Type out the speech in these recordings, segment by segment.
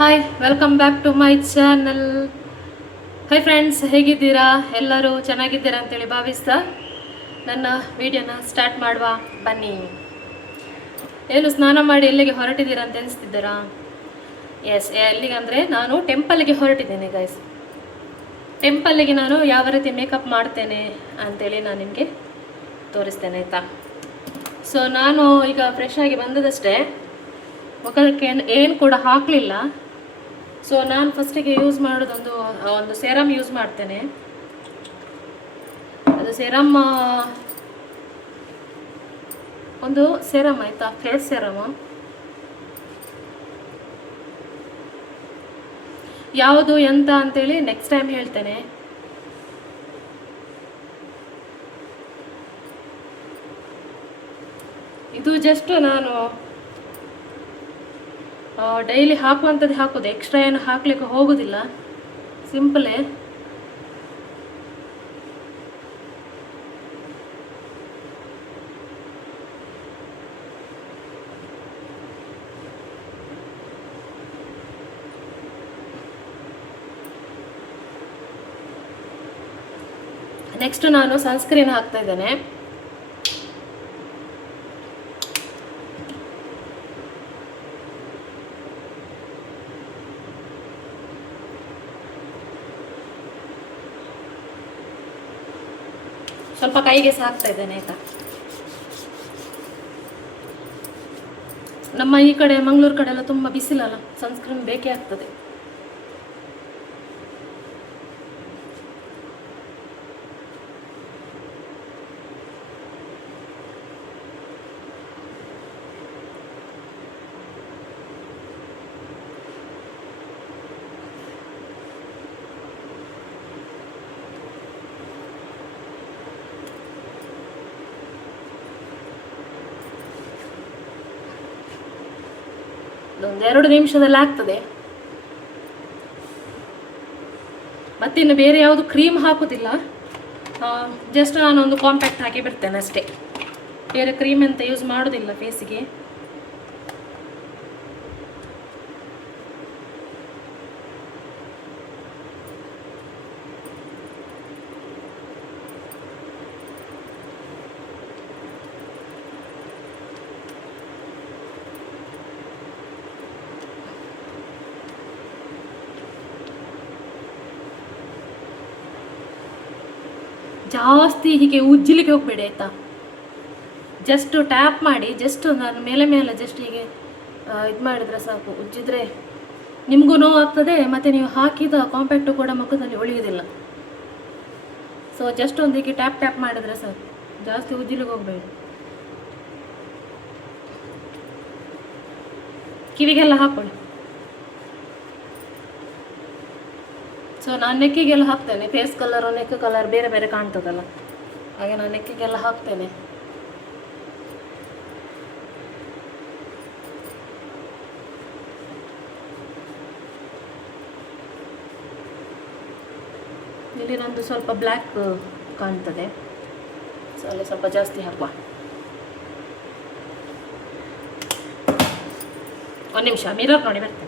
Hi, welcome back to my channel. Hi friends, ಹೇಗಿದ್ದೀರಾ? ಎಲ್ಲರೂ ಚೆನ್ನಾಗಿದ್ದೀರಾ ಅಂತೇಳಿ ಭಾವಿಸ್ತಾ ನನ್ನ ವಿಡಿಯೋನ ಸ್ಟಾರ್ಟ್ ಮಾಡುವ. ಬನ್ನಿ. ಏನು ಸ್ನಾನ ಮಾಡಿ ಎಲ್ಲಿಗೆ ಹೊರಟಿದ್ದೀರಾ ಅಂತ ಎನಿಸ್ತಿದ್ದೀರಾ? ಎಸ್, ಎಲ್ಲಿಗಂದರೆ ನಾನು ಟೆಂಪಲ್ಗೆ ಹೊರಟಿದ್ದೇನೆ ಗೈಸ್. ಟೆಂಪಲ್ಗೆ ನಾನು ಯಾವ ರೀತಿ ಮೇಕಪ್ ಮಾಡ್ತೇನೆ ಅಂತೇಳಿ ನಾನು ನಿಮಗೆ ತೋರಿಸ್ತೇನೆ, ಆಯಿತಾ? ಸೊ ನಾನು ಈಗ ಫ್ರೆಶ್ ಆಗಿ ಬಂದದಷ್ಟೇ, ಮುಖಕ್ಕೆ ಏನು ಕೂಡ ಹಾಕಲಿಲ್ಲ. ಸೊ ನಾನು ಫಸ್ಟಿಗೆ ಯೂಸ್ ಮಾಡೋದೊಂದು ಒಂದು ಸೆರಮ್ ಯೂಸ್ ಮಾಡ್ತೇನೆ. ಅದು ಸೆರಮ್ ಒಂದು ಸೆರಮ್, ಆಯಿತಾ? ಫೇಸ್ ಸೆರಮು. ಯಾವುದು ಎಂತ ಅಂತೇಳಿ ನೆಕ್ಸ್ಟ್ ಟೈಮ್ ಹೇಳ್ತೇನೆ. ಇದು ಜಸ್ಟ್ ನಾನು ಡೈಲಿ ಹಾಕುವಂಥದ್ದು ಹಾಕೋದು, ಎಕ್ಸ್ಟ್ರಾ ಏನು ಹಾಕ್ಲಿಕ್ಕೆ ಹೋಗೋದಿಲ್ಲ, ಸಿಂಪಲೇ. ನೆಕ್ಸ್ಟ್ ನಾನು ಸನ್ಸ್ಕ್ರೀನ್ ಹಾಕ್ತಾ ಇದ್ದೇನೆ. ಸ್ವಲ್ಪ ಕೈಗೆ ಸಹ ಹಾಕ್ತಾ ಇದ್ದೇನೆ, ಆಯಿತಾ? ನಮ್ಮ ಈ ಕಡೆ ಮಂಗಳೂರು ಕಡೆ ಎಲ್ಲ ತುಂಬ ಬಿಸಿಲಲ್ಲ, ಸನ್ಸ್ಕ್ರೀನ್ ಬೇಕೇ ಆಗ್ತದೆ. ಒಂದು 2 ನಿಮಿಷದಲ್ಲಿ ಆಗ್ತದೆ. ಮತ್ತಿನ್ನು ಬೇರೆ ಯಾವುದು ಕ್ರೀಮ್ ಹಾಕೋದಿಲ್ಲ, ಜಸ್ಟ್ ನಾನೊಂದು ಕಾಂಪ್ಯಾಕ್ಟ್ ಹಾಕಿ ಬಿಡ್ತೇನೆ ಅಷ್ಟೇ. ಬೇರೆ ಕ್ರೀಮ್ ಅಂತ ಯೂಸ್ ಮಾಡೋದಿಲ್ಲ ಫೇಸಿಗೆ. ಜಾಸ್ತಿ ಹೀಗೆ ಉಜ್ಜಲಿಕ್ಕೆ ಹೋಗಬೇಡಿ, ಆಯಿತಾ? ಜಸ್ಟ್ ಟ್ಯಾಪ್ ಮಾಡಿ, ಜಸ್ಟ್ ನಾನು ಮೇಲೆ ಮೇಲೆ ಜಸ್ಟ್ ಹೀಗೆ ಇದು ಮಾಡಿದರೆ ಸಾಕು. ಉಜ್ಜಿದ್ರೆ ನಿಮಗೂ ನೋವು ಆಗ್ತದೆ, ಮತ್ತು ನೀವು ಹಾಕಿದ ಕಾಂಪ್ಯಾಕ್ಟು ಕೂಡ ಮುಖದಲ್ಲಿ ಉಳಿಯೋದಿಲ್ಲ. ಸೊ ಜಸ್ಟ್ ಒಂದು ಹೀಗೆ ಟ್ಯಾಪ್ ಟ್ಯಾಪ್ ಮಾಡಿದರೆ ಸಾಕು, ಜಾಸ್ತಿ ಉಜ್ಜಲಿಕ್ಕೆ ಹೋಗಬೇಡಿ. ಕಿವಿಗೆಲ್ಲ ಹಾಕೊಳ್ಳಿ. ಸೊ ನಾನು ನೆಕ್ಕಿಗೆಲ್ಲ ಹಾಕ್ತೇನೆ. ಫೇಸ್ ಕಲರು ನೆಕ್ ಕಲರ್ ಬೇರೆ ಬೇರೆ ಕಾಣ್ತದಲ್ಲ, ಹಾಗೆ ನಾನು ನೆಕ್ಕಿಗೆಲ್ಲ ಹಾಕ್ತೇನೆ. ಇಲ್ಲಿ ನಂದು ಸ್ವಲ್ಪ ಬ್ಲ್ಯಾಕ್ ಕಾಣ್ತದೆ, ಸೊ ಅಲ್ಲಿ ಸ್ವಲ್ಪ ಜಾಸ್ತಿ ಹಾಕುವ. ಒಂದು ನಿಮಿಷ ಮಿರರ್ ನೋಡಿ ಬರ್ತೇನೆ.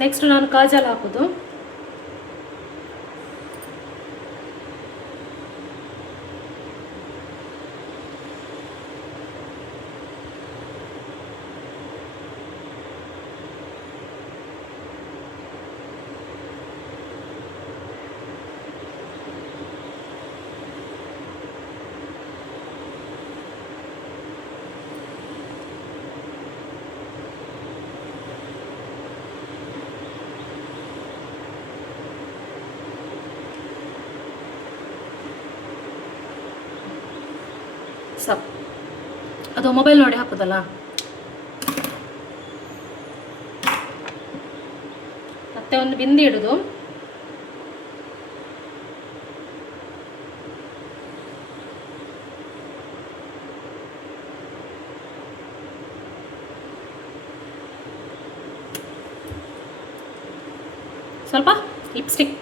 ನೆಕ್ಸ್ಟ್ ನಾನು ಕಾಜಲ್ ಹಾಕೋದು. ಅದು ಮೊಬೈಲ್ ನೋಡಿ ಹಾಕೋದಲ್ಲ. ಮತ್ತೆ ಒಂದು ಬಿಂದಿ ಇಡುದು. ಸ್ವಲ್ಪ ಲಿಪ್ಸ್ಟಿಕ್.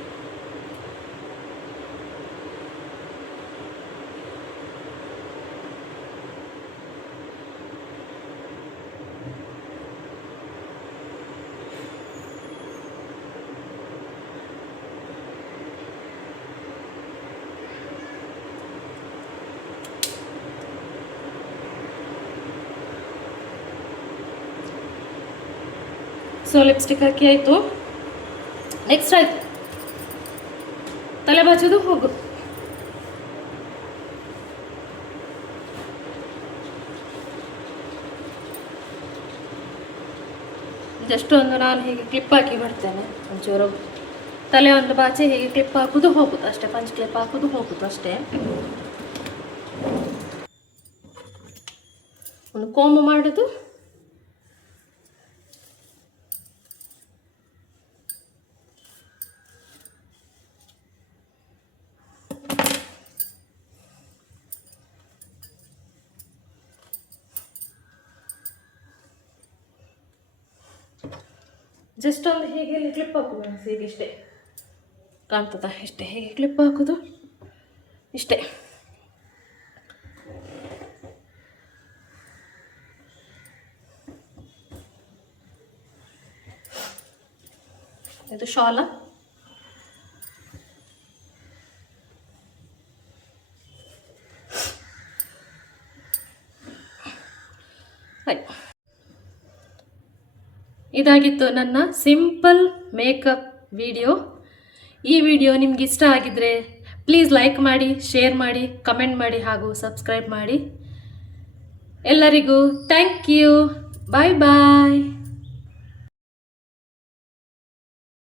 ಸೊ ಲಿಪ್ಸ್ಟಿಕ್ ಹಾಕಿ ಆಯಿತು. ನೆಕ್ಸ್ಟ್ ಆಯಿತು ತಲೆ ಬಾಚೋದು ಹೋಗು. ಜಸ್ಟ್ ಒಂದು ನಾನು ಹೀಗೆ ಕ್ಲಿಪ್ ಹಾಕಿ ಬಿಡ್ತೇನೆ. ಒಂಚೂರು ತಲೆ ಒಂದು ಬಾಚಿ ಹೀಗೆ ಕ್ಲಿಪ್ ಹಾಕೋದು ಹೋಗುದು ಅಷ್ಟೇ, ಪಂಚ್ ಕ್ಲಿಪ್ ಹಾಕೋದು ಹೋಗುದು ಅಷ್ಟೇ. ಒಂದು ಕೋಂಬು ಮಾಡೋದು, ಜಸ್ಟ್ ಒಂದು ಹೀಗೆ ಕ್ಲಿಪ್ ಹಾಕೋದು. ಹೀಗೆ ಇಷ್ಟೇ ಕಾಣ್ತದ, ಇಷ್ಟೇ ಹೀಗೆ ಕ್ಲಿಪ್ ಹಾಕೋದು ಇಷ್ಟೇ. ಇದು ಶಾಲ, ಆಯ್ತು. ಇದಾಗಿತ್ತು ನನ್ನ ಸಿಂಪಲ್ ಮೇಕಪ್ ವಿಡಿಯೋ. ಈ ವಿಡಿಯೋ ನಿಮ್ಗೆ ಇಷ್ಟ ಆಗಿದ್ರೆ ಪ್ಲೀಸ್ ಲೈಕ್ ಮಾಡಿ, ಶೇರ್ ಮಾಡಿ, ಕಮೆಂಟ್ ಮಾಡಿ ಹಾಗೂ ಸಬ್ಸ್ಕ್ರೈಬ್ ಮಾಡಿ. ಎಲ್ಲರಿಗೂ ಥ್ಯಾಂಕ್ ಯು. Bye bye.